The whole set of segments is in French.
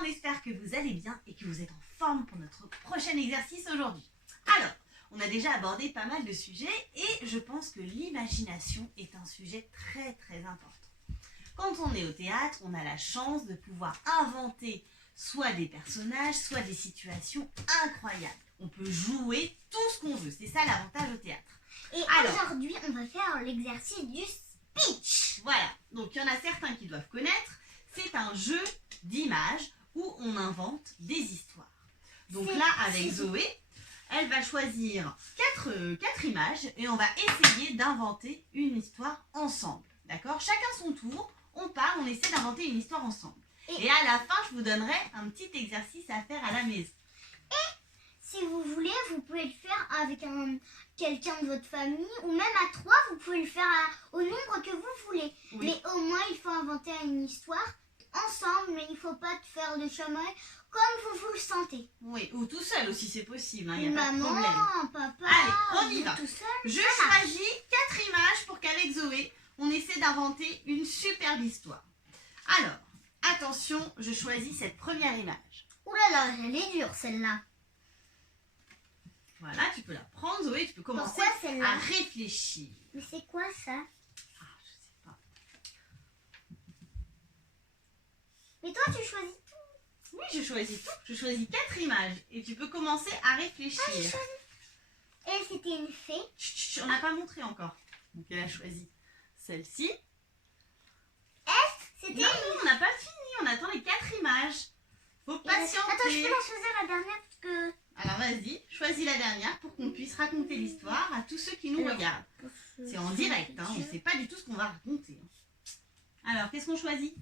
on espère que vous allez bien et que vous êtes en forme pour notre prochain exercice aujourd'hui. Alors, on a déjà abordé pas mal de sujets et je pense que l'imagination est un sujet très très important. Quand on est au théâtre, on a la chance de pouvoir inventer soit des personnages, soit des situations incroyables. On peut jouer tout ce qu'on veut, c'est ça l'avantage au théâtre. Et aujourd'hui, on va faire l'exercice du speech. Voilà, donc il y en a certains qui doivent connaître. C'est un jeu d'images où on invente des histoires. Donc là, avec Zoé, elle va choisir quatre images et on va essayer d'inventer une histoire ensemble. D'accord? Chacun son tour, on parle, on essaie d'inventer une histoire ensemble. Et à la fin, je vous donnerai un petit exercice à faire à la maison. Si vous voulez, vous pouvez le faire avec quelqu'un de votre famille ou même à trois, vous pouvez le faire au nombre que vous voulez. Oui. Mais au moins, il faut inventer une histoire ensemble, mais il ne faut pas faire de chamois comme vous le sentez. Oui, ou tout seul aussi, c'est possible, hein, y a maman, pas de problème. Papa, allez, on y va. Tout seul, je choisis 4 images pour qu'avec Zoé, on essaie d'inventer une superbe histoire. Alors, attention, je choisis cette première image. Ouh là là, elle est dure celle-là. Voilà, tu peux la prendre, Zoé, tu peux commencer à réfléchir. Mais c'est quoi ça? Ah, je sais pas. Mais toi, tu choisis tout. Oui, je choisis tout. Je choisis 4 images et tu peux commencer à réfléchir. Ah, j'ai choisi. Elle, c'était une fée. Chut, on n'a pas montré encore. Donc, elle a choisi celle-ci. C'était Non, on n'a pas fini. On attend les 4 images. Faut patienter. Attends, je peux la choisir la dernière parce que... Alors vas-y, choisis la dernière pour qu'on puisse raconter l'histoire à tous ceux qui nous regardent. C'est en direct, hein, on ne sait pas du tout ce qu'on va raconter. Alors, qu'est-ce qu'on choisit?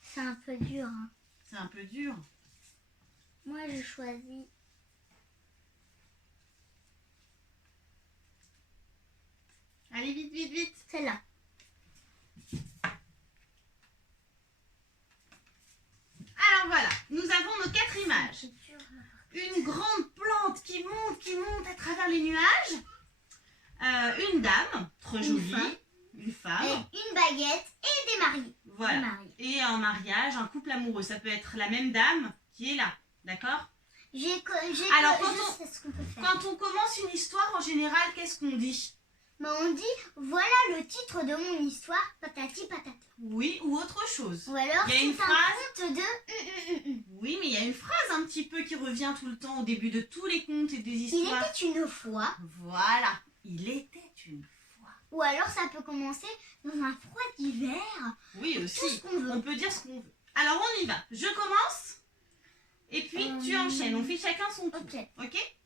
C'est un peu dur. Hein. C'est un peu dur. Moi, je choisis... Allez, vite, vite, vite. Celle-là. Alors voilà, nous avons nos 4 images. Une grande plante qui monte à travers les nuages. Une dame, trop jolie. Une femme. Et une baguette et des mariés. Voilà. Et un mariage, un couple amoureux. Ça peut être la même dame qui est là. D'accord? Alors, quand on commence une histoire, en général, qu'est-ce qu'on dit? On dit, voilà le titre de mon histoire, patati patata. Oui, ou autre chose. Ou alors, il y a une phrase un conte de... Oui, mais il y a une phrase un petit peu qui revient tout le temps au début de tous les contes et des histoires. Il était une fois. Voilà, il était une fois. Ou alors, ça peut commencer dans un froid d'hiver. Oui, aussi. Tout ce qu'on veut. On peut dire ce qu'on veut. Alors, on y va. Je commence. Et puis, tu enchaînes. On fait chacun son tour. Ok?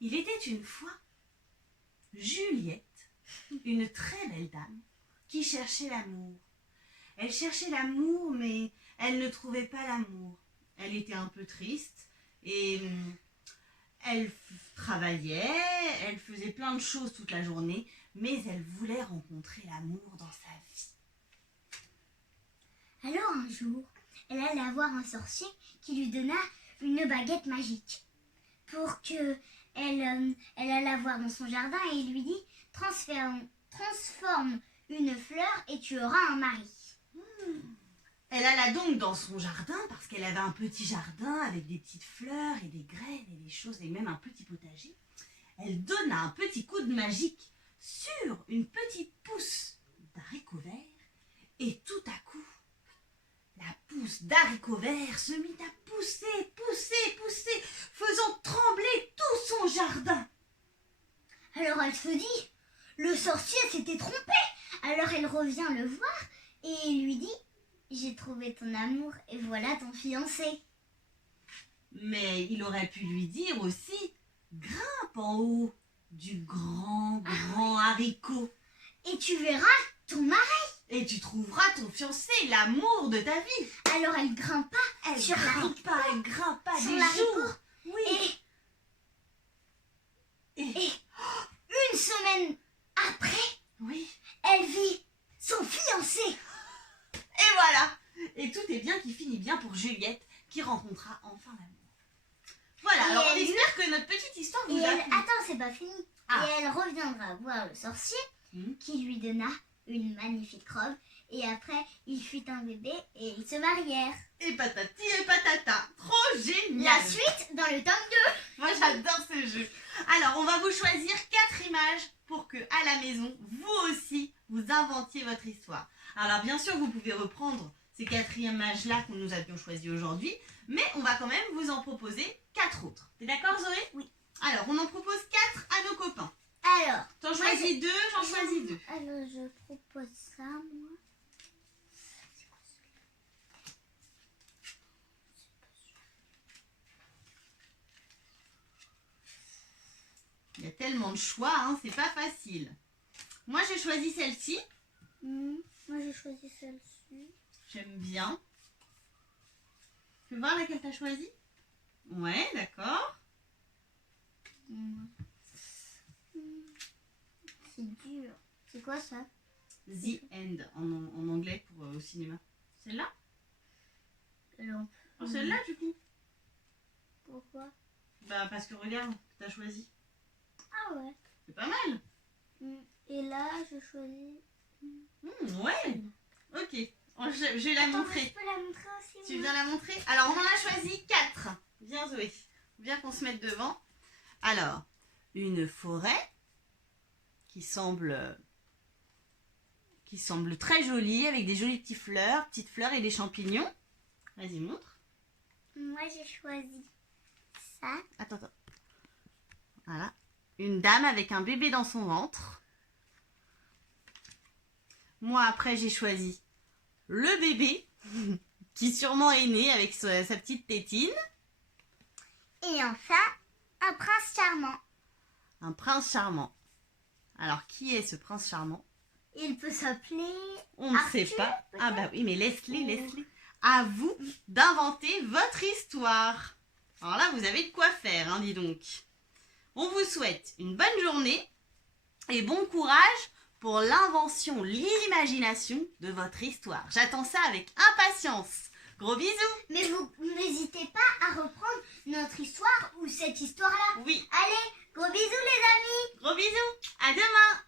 Il était une fois Juliette, une très belle dame, qui cherchait l'amour. Elle cherchait l'amour, mais elle ne trouvait pas l'amour. Elle était un peu triste et elle travaillait, elle faisait plein de choses toute la journée, mais elle voulait rencontrer l'amour dans sa vie. Alors un jour, elle allait voir un sorcier qui lui donna une baguette magique pour que elle alla voir dans son jardin et il lui dit « Transforme une fleur et tu auras un mari. » Elle alla donc dans son jardin parce qu'elle avait un petit jardin avec des petites fleurs et des graines et des choses et même un petit potager. Elle donna un petit coup de magique sur une petite pousse d'haricots verts et tout à coup, la pousse d'haricots verts se mit à pousser, faisant trembler tout son jardin. Alors elle se dit, le sorcier s'était trompé. Alors elle revient le voir et lui dit, j'ai trouvé ton amour et voilà ton fiancé. Mais il aurait pu lui dire aussi, grimpe en haut du grand haricot. Et tu verras ton mari. Et tu trouveras ton fiancé, l'amour de ta vie. Alors elle grimpa sur l'haricot. Elle grimpa sur des jours. Oui. Et une semaine après, oui, elle vit son fiancé. Et voilà. Et tout est bien qui finit bien pour Juliette, qui rencontrera enfin l'amour. Voilà, alors on espère que notre petite histoire vous a plu. Attends, c'est pas fini. Et elle reviendra voir le sorcier qui lui donna une magnifique robe. Et après, il fut un bébé et ils se marièrent. Et patati et patata. Trop génial. La suite dans le tome 2. Moi j'adore ce jeu. Alors on va vous choisir 4 images pour que à la maison, vous aussi, vous inventiez votre histoire. Alors bien sûr, vous pouvez reprendre ces 4 images-là que nous avions choisies aujourd'hui, mais on va quand même vous en proposer 4 autres. T'es d'accord Zoé? Oui. Alors on en propose 4 à nos copains. Alors, T'en choisis 2, j'en choisis 2. alors je propose ça, moi. Il y a tellement de choix, hein, c'est pas facile. Moi j'ai choisi celle-ci. Moi j'ai choisi celle-ci. J'aime bien. Tu veux voir laquelle t'as choisi? Ouais, d'accord. C'est dur. C'est quoi ça? The End en anglais pour au cinéma. Celle-là? Non. Oh, celle-là du coup. Pourquoi? Bah parce que regarde, t'as choisi. Ah ouais. C'est pas mal. Et là, je choisis. Ouais. Ok. Je vais la Attends, montrer. je peux la montrer aussi. Tu moi. viens la montrer? Alors on en a choisi 4. Viens Zoé. Viens qu'on se mette devant. Alors, une forêt qui semble très jolie avec des jolies petites fleurs et des champignons. Vas-y, montre. Moi, j'ai choisi ça. Attends. Voilà. Une dame avec un bébé dans son ventre. Moi, après, j'ai choisi le bébé qui sûrement est né avec sa petite tétine. Et enfin, un prince charmant. Un prince charmant. Alors, qui est ce prince charmant? Il peut s'appeler... On ne sait Arthur, pas. Ah bah oui, mais laisse-les, Ou- laisse-les. À vous d'inventer votre histoire. Alors là, vous avez de quoi faire, hein, dis donc. On vous souhaite une bonne journée et bon courage pour l'invention, l'imagination de votre histoire. J'attends ça avec impatience. Gros bisous. Mais vous n'hésitez pas à reprendre notre histoire ou cette histoire-là. Oui, Allez, gros bisous les amis. gros bisous. À demain.